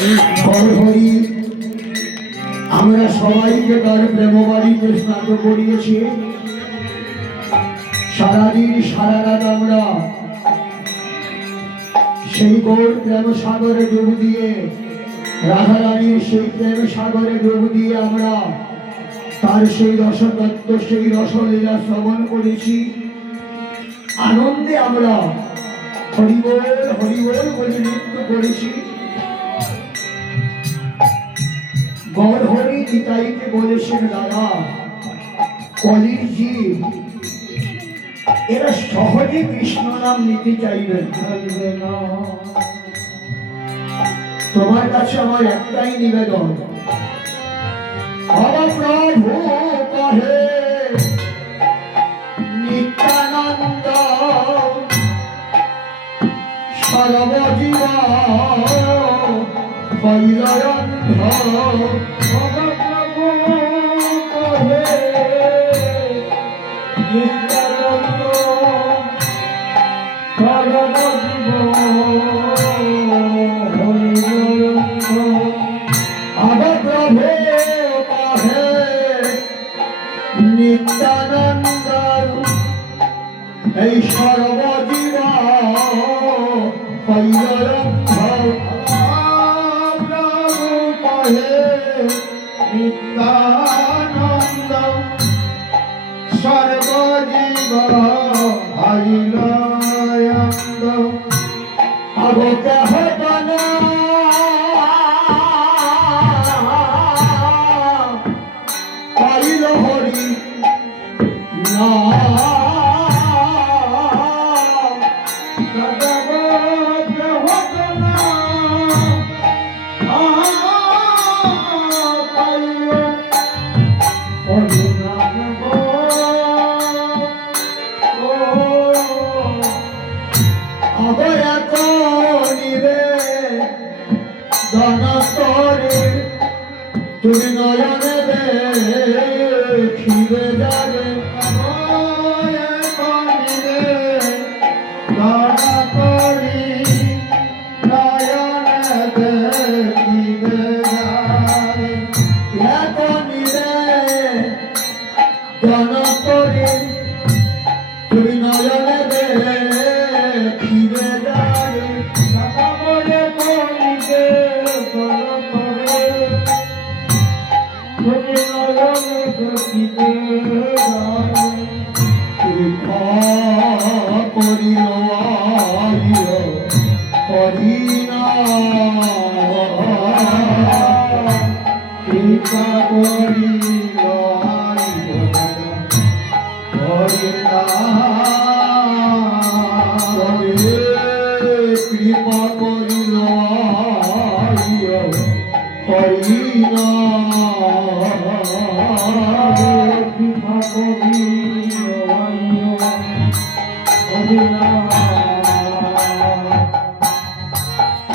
হরি আমরা সবাইকে তার প্রেমবাড়িতে স্নাত করিয়েছি। সারাদিন সারা রাত আমরা সেই গৌর প্রেম সাগরে ডুব দিয়ে, রাধারানীর সেই প্রেম সাগরে ডুব দিয়ে আমরা তার সেই রসতত্ত্ব, সেই রসলীলা শ্রবণ করেছি। আনন্দে আমরা হরিবোল হরিবোল বলে নৃত্য করেছি। গৌর হরি নিতাইকে বলেছেন, দাদা কলির জীব এরা সহজে কৃষ্ণ নাম নিতে চাইবেন না। তোমার কাছে আমার একটাই নিবেদন, প্রভু কহে নিত্যানন্দ সর্বজীব কৈলয়ন্ধ। প্রভু কহে নিত্যানন্দ সর্বজীব কৈলয়ন্ধ। প্রভু কহে নিত্যানন্দ এই সর্বজীব কৈলয়ন্ধ। নিত্যানন্দ সর্বজীব কৈলয়ন্ধ। কৈল হরি না তুমি নয়নে দেখিবে যাবে ধরা করি নয়নে দেখিবে যাবে। নিবে জন করে তুমি নয়নে দেখিবে যাবে। বলে করিবে ধরা করে তুমি নয়নে দেখিবে যাবে। কৃপা করিল হরিনা কৃপা করিল হরিনা। কৃপা করিল হরিনা। কৃপা করিল হরিনা।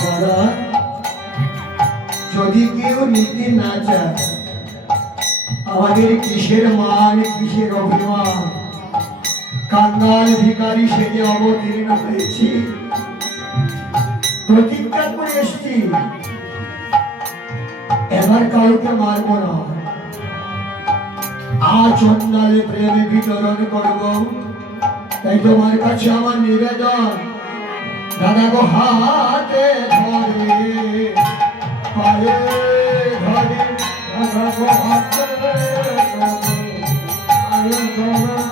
দাদা যদি কেউ নিতে না চায়, আমাদের কিসের মান কিসের অভিমান, কাঙ্গাল ভিখারি সেজে অবতীর্ণ হয়েছি, প্রতিজ্ঞা করে এসছি এবার কাউকে মারব না, আচন্দালে প্রেমে বিতরণ করব। তাই তোমার কাছে আমার নিবেদন, দাদা গো হাতে ধরে পায়ে ধরে, দাদা গো হাতে ধরে পায়ে ধরে